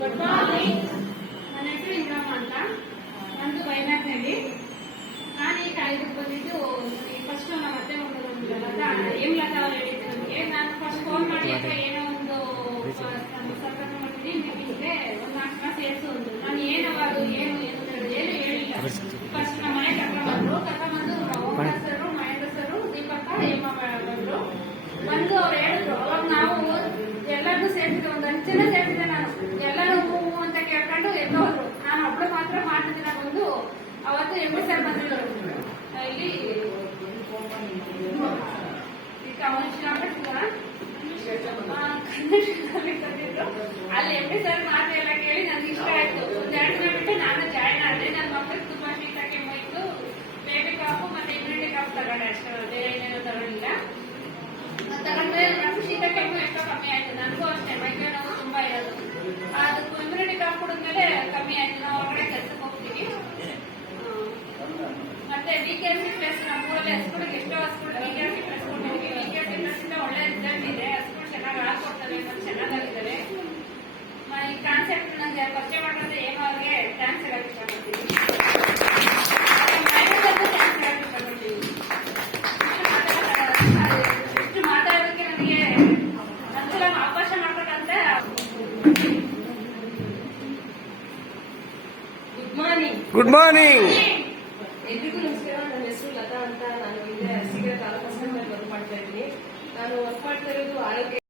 Good morning. ನನ್ನ ಹೆಸರು ಇಂದ್ರಮ್ಮ ಅಂತ. ನಂದು ವೈನಾಡ್ನಲ್ಲಿ. ನಾನು ಈಗ ಇದಕ್ಕೆ ಬಂದಿದ್ದು ಫಸ್ಟ್ ನಮ್ಮ ಅತ್ತೆ ಹೇಮಲತಾ ಅವ್ರು ಹೇಳಿದ್ರು ನನಗೆ. ನಾನು ಫಸ್ಟ್ ಫೋನ್ ಮಾಡಿ ಏನೋ ಒಂದು ಸಂಪರ್ಕ ಮಾಡ್ತೀನಿ ಮೀಟಿಂಗ್ಗೆ ಒಂದು 4 ಜನ ಸೇರಿಸು ಅಂದ್ರು. ನಾನು ಏನವ ಅದು ಏನು ಹೇಳಿಲ್ಲ. ಫಸ್ಟ್ ನಮ್ಮ ಮನೆ ಕರ್ಕೊಂಡ್ಬಂದ್ರು. ಸರು ಮಹೇಂದ್ರ ಸರು ದೀಪಕ್ಕ ಹೇಮ ಬಂದ್ರು. ಬಂದು ಅವ್ರು ಹೇಳಿದ್ರು. ಅವಾಗ ನಾವು ಎಲ್ಲರೂ ಸೇರಿಸಿದ್ರು. ಒಂದು 5 ಜನ ಸೇರಿಸಿದೆ ನಾನು. ಎಲ್ಲರೂ ಹೂ ಅಂತ ಕೇಳ್ಕೊಂಡು ಎದ್ದೋದ್ರು. ನಾನು ಒಬ್ಳು ಮಾತ್ರ ಮಾಡ್ತಿದ್ದ ಬಂದು ಅವತ್ತು ಎಮ್ಮೆ ಸರ್ ಬಂದಿದ್ರು. ಇಲ್ಲಿ ಅಲ್ಲಿ ಎಮ್ಮೆ ಸರ್ ಮಾತು ಎಲ್ಲ ಕೇಳಿ ನನ್ಗೆ ಇಷ್ಟ ಆಯ್ತು. ಒಂದು 2 ದಿನ ಬಿಟ್ಟು ನಾನು ಜಾಯ್ನ್ ಆದ್ರೆ. ನನ್ನ ಮಕ್ಕಳಿಗೆ ತುಂಬಾ ಶೀತ ಕೆಮ್ಮು ಇತ್ತು. ಬೇಬಿ ಕಾಫು ಮತ್ತೆ ಇಮ್ಯುನಿಟಿ ಕಾಫ್ ತಗೊಂಡೆ ಅಷ್ಟೇ, ಬೇರೆ ಏನೇನೋ ತಗೊಂಡಿಲ್ಲ. ತಗೊಂಡ್ಮೇಲೆ ನನಗೂ ಶೀತ ಕೆಮ್ಮು ಎಷ್ಟೋ ಕಮ್ಮಿ ಆಯ್ತು. ನನಗೂ ಅಷ್ಟೇ ಮೈಕೈ ನೋವು ತುಂಬಾ ಇರೋದು. ಅದಕ್ಕೂ ಇಮ್ಯುನಿಟಿ ಕಾಫ್ ಕುಡಿದ್ಮೇಲೆ ಕಮ್ಮಿ ಆಯ್ತು. ನಾವು ಹೊರಗಡೆ ಕೆಲ್ಸಕ್ಕೆ ಹೋಗ್ತೀವಿ. ಮತ್ತೆ ವಿಕೆಸಿ ಪ್ಲಸ್ ನಮ್ಮೂರಲ್ಲಿ ಹಸ್ಗಳು ಎಷ್ಟೋ ಹಸ್ಗಳು ವಿಕೆಸಿ ಪ್ಲಸ್ ಕೊಟ್ಟಿದ್ವಿ. ವಿಕೆಸಿ ಪ್ಲಸ್ ಇಂದ ಒಳ್ಳೆ ರಿಸಲ್ಟ್ ಇದೆ. ಹಸ್ಗಳು ಚೆನ್ನಾಗಿ ಹಾಕೊಡ್ತವೆ ಮತ್ತು ಚೆನ್ನಾಗಿದ್ದಾರೆ. ಈ ಕಾನ್ಸೆಪ್ಟ್ ನನಗೆ ಪರಿಚಯ ಮಾಡೋದ್ರೆ ಏನೋ ಅವ್ರಿಗೆ ಥ್ಯಾಂಕ್ಸ್ ಹೇಳಕ್ ಇಷ್ಟಪಡ್ತೀನಿ. ಇಷ್ಟು ಮಾತಾಡೋದಕ್ಕೆ ನನಗೆ ಒಂದ್ಸಲ ಅವಕಾಶ ಮಾಡ್ಬೇಕಂತ. Good morning. ಎಲ್ರಿಗೂ ನಮಸ್ಕಾರ. ನನ್ನ ಹೆಸರು ಲತಾ ಅಂತ. ನಾನು ಹಿಂದೆ ಸಿಗರೆ ತಾಲೂಕು ವರ್ಕ್ ಮಾಡ್ತಾ ಇದ್ದೀನಿ. ನಾನು ವರ್ಕ್ ಮಾಡ್ತಾ ಇರೋದು ಆರೋಗ್ಯ